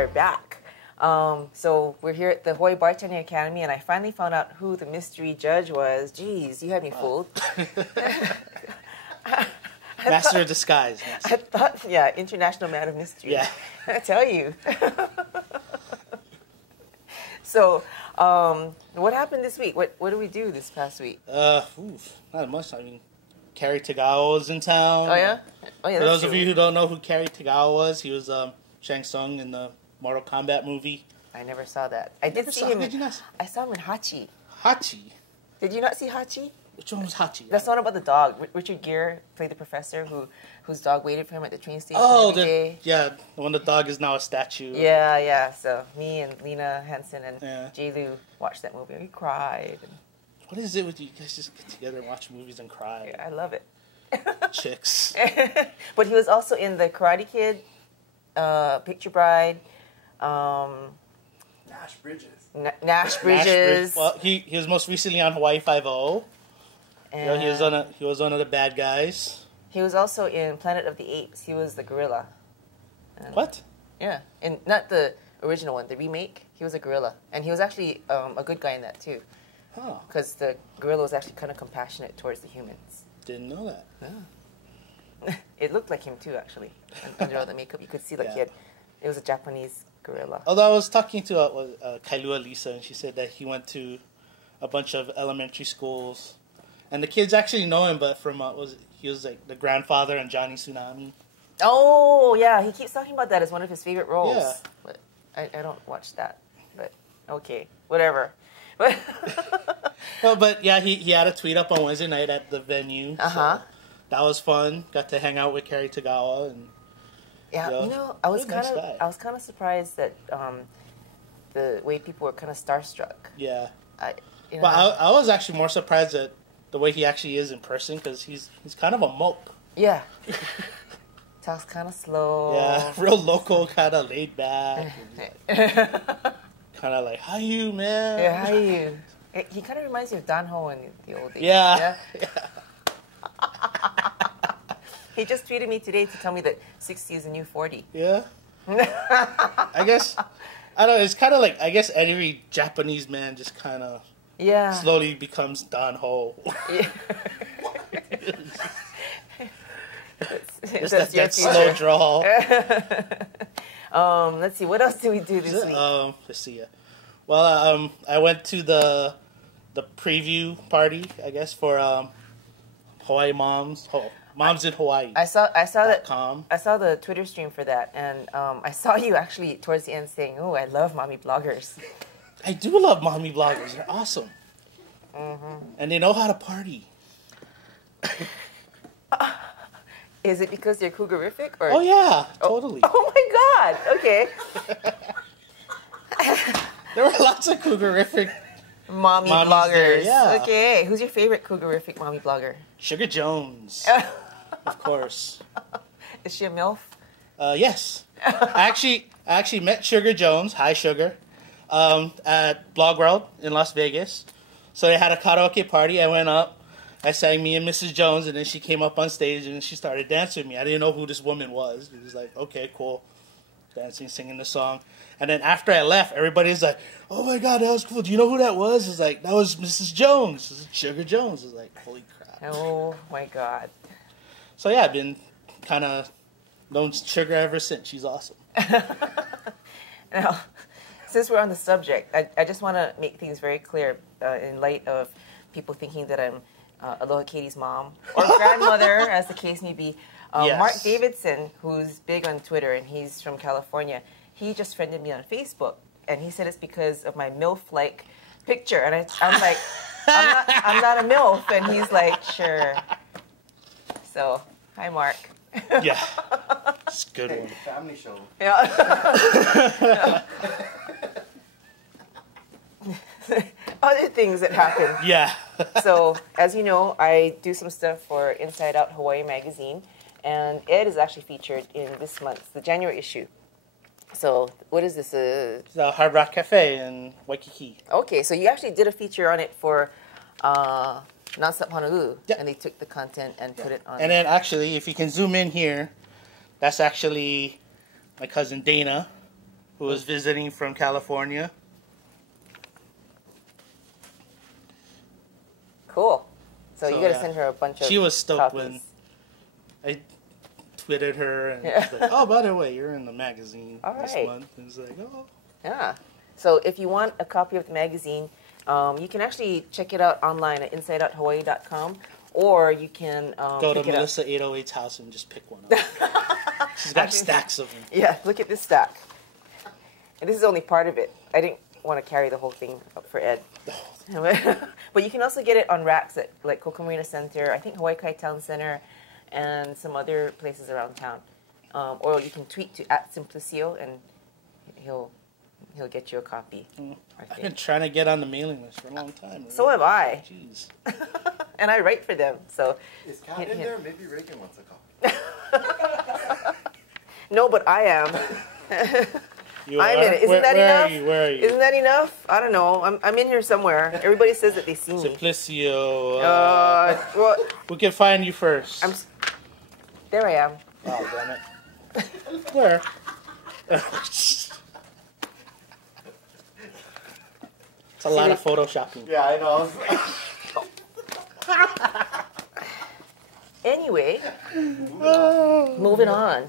are back. So we're here at the Hawaii Bartending Academy, and I finally found out who the mystery judge was. Jeez, you had me fooled. Master of disguise. I thought, yeah, international man of mystery. Yeah. I tell you. So, what happened this week? What did we do this past week? Not much. I mean, Cary Tagawa was in town. Oh yeah. Oh yeah. For those of you who don't know who Cary Tagawa was, he was Shang Tsung in the Mortal Kombat movie. I never saw that. I did see him. Did you not? I saw him in Hachi. Hachi. Did you not see Hachi? Which one was Hachi? That's the one about the dog. Richard Gere played the professor whose dog waited for him at the train station every day. Yeah, the one the dog is now a statue. Yeah. So me and Lena Hansen and Yeah. Lu watched that movie. We cried. What is it with you guys just get together and watch movies and cry? Yeah, I love it. Chicks. But he was also in the Karate Kid, Picture Bride, Nash Bridges. Nash Bridges. Well, he was most recently on Hawaii Five-0. And He was one of the bad guys. he was also in Planet of the Apes. He was the gorilla. And What? Yeah, and not the original one, the remake. He was a gorilla, and he was actually a good guy in that too, Huh. because the gorilla was actually kind of compassionate towards the humans. Didn't know that. Yeah. It looked like him too, actually. Under all the makeup, you could see like Yeah. it was a Japanese gorilla. Although I was talking to Kailua Lisa, and she said that he went to a bunch of elementary schools, and the kids actually know him, but from he was like the grandfather in Johnny Tsunami. Oh yeah, he keeps talking about that as one of his favorite roles. Yeah. But I don't watch that. But okay, whatever. But Well, but yeah, he had a tweet up on Wednesday night at the venue. So that was fun. Got to hang out with Cary Tagawa, and yeah, I was nice guy. kind of surprised that the way people were kind of starstruck. yeah. But I was actually more surprised at the way he actually is in person, because he's kind of a mope. yeah. Talks kind of slow. Yeah, real local, kind of laid back. Kind of like, how you, man? Yeah, how are you? He kind of reminds me of Dan Ho in the old days. Yeah. He just tweeted me today to tell me that 60 is a new 40. Yeah. I guess, I don't know, it's kind of like, I guess every Japanese man just kind of slowly becomes Dan Ho. Yeah. Just that slow drawl. Let's see, what else did we do this week? Let's see. Yeah. Well, I went to the preview party, I guess, for Hawaii Moms. Moms in Hawaii. I saw that. .com. I saw the Twitter stream for that, and I saw you actually towards the end saying, "Oh, I love mommy bloggers." I do love mommy bloggers. They're awesome, and they know how to party. Is it because they're cougarific, or? Oh yeah, totally. Oh my God! Okay. There were lots of cougarific Mommy mommies bloggers. there, yeah. Okay, who's your favorite cougarific mommy blogger? Sugar Jones, of course. Is she a MILF? Yes. I actually met Sugar Jones. Hi, Sugar. At Blog World in Las Vegas. So they had a karaoke party. I went up. I sang Me and Mrs. Jones, and then she came up on stage and she started dancing with me. I didn't know who this woman was. It was like, okay, cool. Dancing, singing the song. And then after I left, everybody's like, oh my God, that was cool. Do you know who that was? It's like, that was Mrs. Jones. It was Sugar Jones. It's like, holy crap. Oh my God. So yeah, I've been kind of known Sugar ever since. She's awesome. Now, since we're on the subject, I just want to make things very clear in light of people thinking that I'm Aloha Katie's mom or grandmother, as the case may be. Yes. Mark Davidson, who's big on Twitter, and he's from California, he just friended me on Facebook, and he said it's because of my MILF-like picture, and I'm like, I'm not a MILF, and he's like, sure. So, hi, Mark. Yeah, it's a good one. Family show. Yeah. Other things that happen. Yeah. So, as you know, I do some stuff for Inside Out Hawaii magazine, and Ed is actually featured in this month's, the January issue. So, what is this? The Hard Rock Cafe in Waikiki. Okay, so you actually did a feature on it for Nonstop Honolulu, and they took the content and put it on. And then actually, if you can zoom in here, that's actually my cousin Dana. who was visiting from California. Cool. So you got to yeah. send her a bunch of She was stoked copies. when I tweeted her and Yeah. she's like, "Oh, by the way, you're in the magazine this right. month." And it's like, "Oh, Yeah. So if you want a copy of the magazine, you can actually check it out online at inside.hawaii.com, or you can go to pick it up. Melissa 808's house and just pick one up." She's got stacks of them. Yeah, look at this stack. And this is only part of it. I didn't want to carry the whole thing up for Ed. But you can also get it on racks at like Coca Marina Center, I think Hawaii Kai Town Center, and some other places around town. Or you can tweet to @Simplicio and he'll get you a copy. I've been trying to get on the mailing list for a long time. So have I. Jeez. And I write for them. So Is Kat in there? Maybe Reagan wants a copy. no, but I am. You I'm are? in it. Isn't that where enough? Are you? Where are you? Isn't that enough? I don't know. I'm in here somewhere. Everybody says that they see me. Simplicio. Well, We can find you first. there I am. Oh, damn it. Where? It's a lot of photoshopping. Yeah, I know. Anyway, moving on.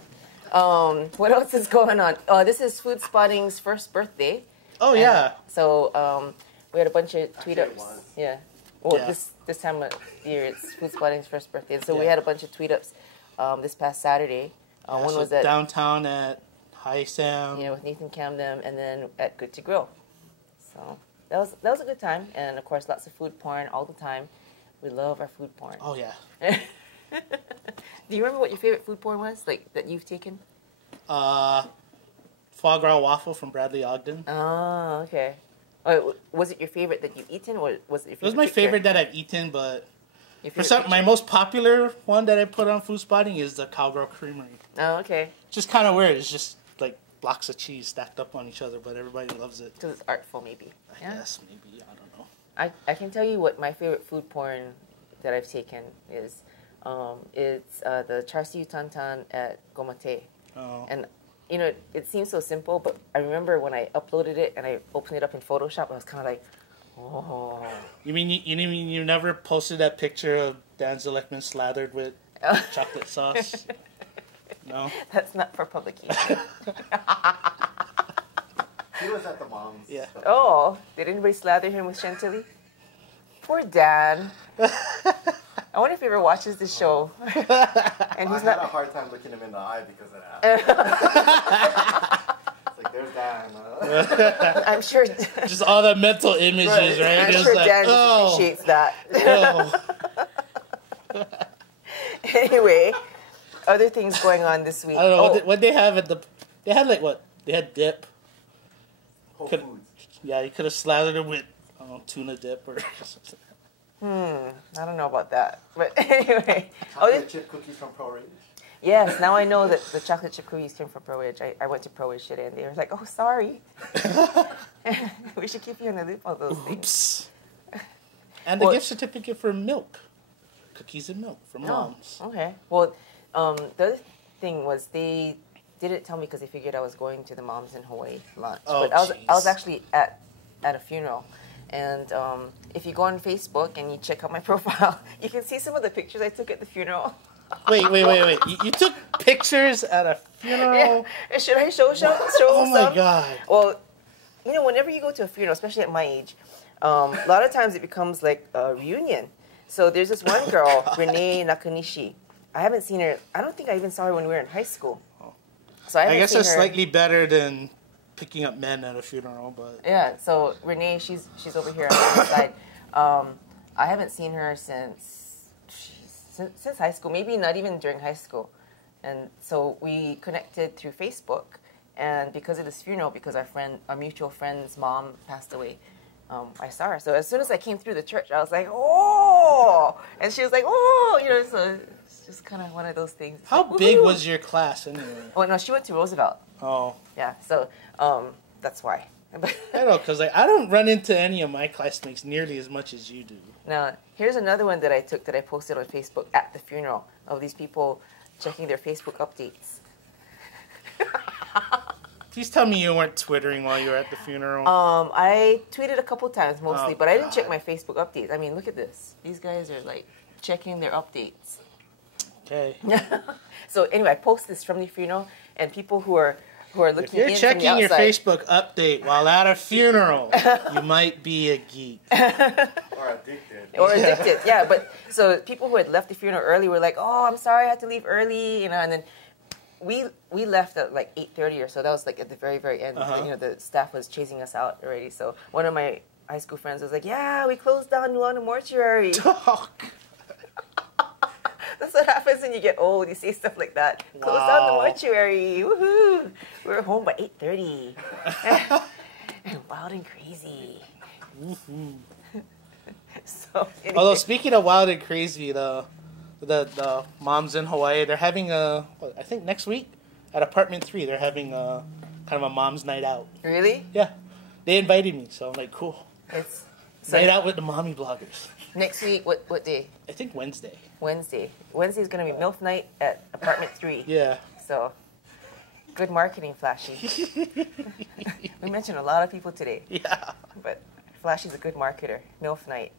What else is going on? This is Food Spotting's first birthday. Oh, yeah. So we had a bunch of tweet Actually, it ups. was. Yeah. Well, Yeah. this time of year it's Food Spotting's first birthday, and so we Yeah. had a bunch of tweet ups this past Saturday. One So was at downtown at Hi Sam. with Nathan Camden, and then at Good to Grill. So that was a good time, and of course lots of food porn all the time. We love our food porn. Oh, yeah. Do you remember what your favorite food porn was, like that you've taken? Foie gras waffle from Bradley Ogden. Oh, okay. Oh, was it your favorite that you've eaten, or was it your favorite? It was my picture? favorite that I've eaten, but Your for favorite some, my picture? most popular one that I put on Food Spotting is the Cowgirl Creamery. Oh, okay. Just kind of weird. It's just like blocks of cheese stacked up on each other, but everybody loves it. Because it's artful, maybe. I guess, maybe. I don't know. I can tell you what my favorite food porn that I've taken is. It's the char siu tantan at Gomate. Oh. And, you know, it seems so simple, but I remember when I uploaded it and I opened it up in Photoshop, I was kind of like, oh. You mean you never posted that picture of Dan Zelickman slathered with chocolate sauce? No? That's not for publication. He was at the mom's. Yeah. stuff. Oh, did anybody slather him with chantilly? Poor Dan. I wonder if he ever watches this show. And I he's had a not. hard time looking him in the eye because of that. It's like, there's Dan. I'm sure. Just all the mental images, right? I'm Just sure like, Dan oh, appreciates that. oh. Anyway, other things going on this week. I don't know Oh, what they have at the. They had like what? They had dip. Whole Could- Foods. Yeah, you could have slathered it with tuna dip or something. I don't know about that. But anyway. Chocolate chip cookies from Pro Rage. Yes, now I know that the chocolate chip cookies came from Pro Ridge. I went to Pro Ridge today and they were like, oh, sorry. We should keep you in the loop on those things. Oops. And the Well- gift certificate for milk. Cookies and milk from Moms. Okay. Well, the other thing was they didn't tell me because they figured I was going to the Moms in Hawaii lunch. Oh, but I was jeez. actually at a funeral. And if you go on Facebook and you check out my profile, you can see some of the pictures I took at the funeral. Wait. You took pictures at a funeral? Yeah. Should I show Oh my some? God. Well, you know, whenever you go to a funeral, especially at my age, a lot of times it becomes like a reunion. So there's this one girl, Renee Nakanishi. I haven't seen her. I don't think I even saw her when we were in high school. So I I haven't guess seen that's her. slightly better than picking up men at a funeral, but Yeah. So Renee, she's over here on the side. I haven't seen her since high school. Maybe not even during high school. And so we connected through Facebook. And because of this funeral, because our mutual friend's mom passed away, I saw her. So as soon as I came through the church, I was like, oh! And she was like, oh! You know, so it's just kind of one of those things. how Like, big woohoo! was your class anyway? Oh, no, she went to Roosevelt. Oh, Yeah, so that's why. I know, because I don't run into any of my classmates nearly as much as you do. Now, here's another one that I took that I posted on Facebook at the funeral of these people checking their Facebook updates. Please tell me you weren't twittering while you were at the funeral. I tweeted a couple times mostly, Oh, but I didn't check God. my Facebook updates. I mean, look at this. These guys are like checking their updates. Okay. So anyway, I posted this from the funeral, and people who are looking If you're in checking from the your outside, Facebook update while at a funeral, you might be a geek. Or addicted. or addicted, yeah. But so people who had left the funeral early were like, "Oh, I'm sorry, I had to leave early," and then we left at like 8:30 or so. That was like at the very end. The staff was chasing us out already. So one of my high school friends was like, "Yeah, we closed down Nuana Mortuary." That's what happens when you get old. You say stuff like that. Close down the mortuary. Woohoo! We were home by 8:30. And wild and crazy. So, anyway. Although speaking of wild and crazy, the moms in Hawaii, they're having I think next week at Apartment 3, they're having a kind of a mom's night out. Really? Yeah, they invited me, so I'm like, cool. It's Night out with the mommy bloggers. next week. What day? I think Wednesday. Wednesday. Wednesday is going to be MILF night at Apartment 3. Yeah. So, good marketing, Flashy. We mentioned a lot of people today. Yeah. But Flashy's a good marketer. MILF night.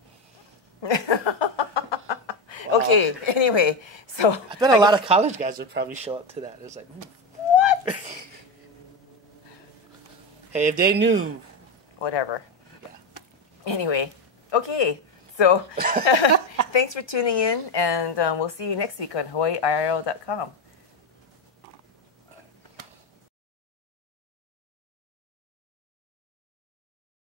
Okay, anyway, so... I bet a lot of college guys would probably show up to that. It's like, What? hey, if they knew. Whatever. Yeah. Anyway, okay, so thanks for tuning in, and we'll see you next week on HawaiiIRL.com.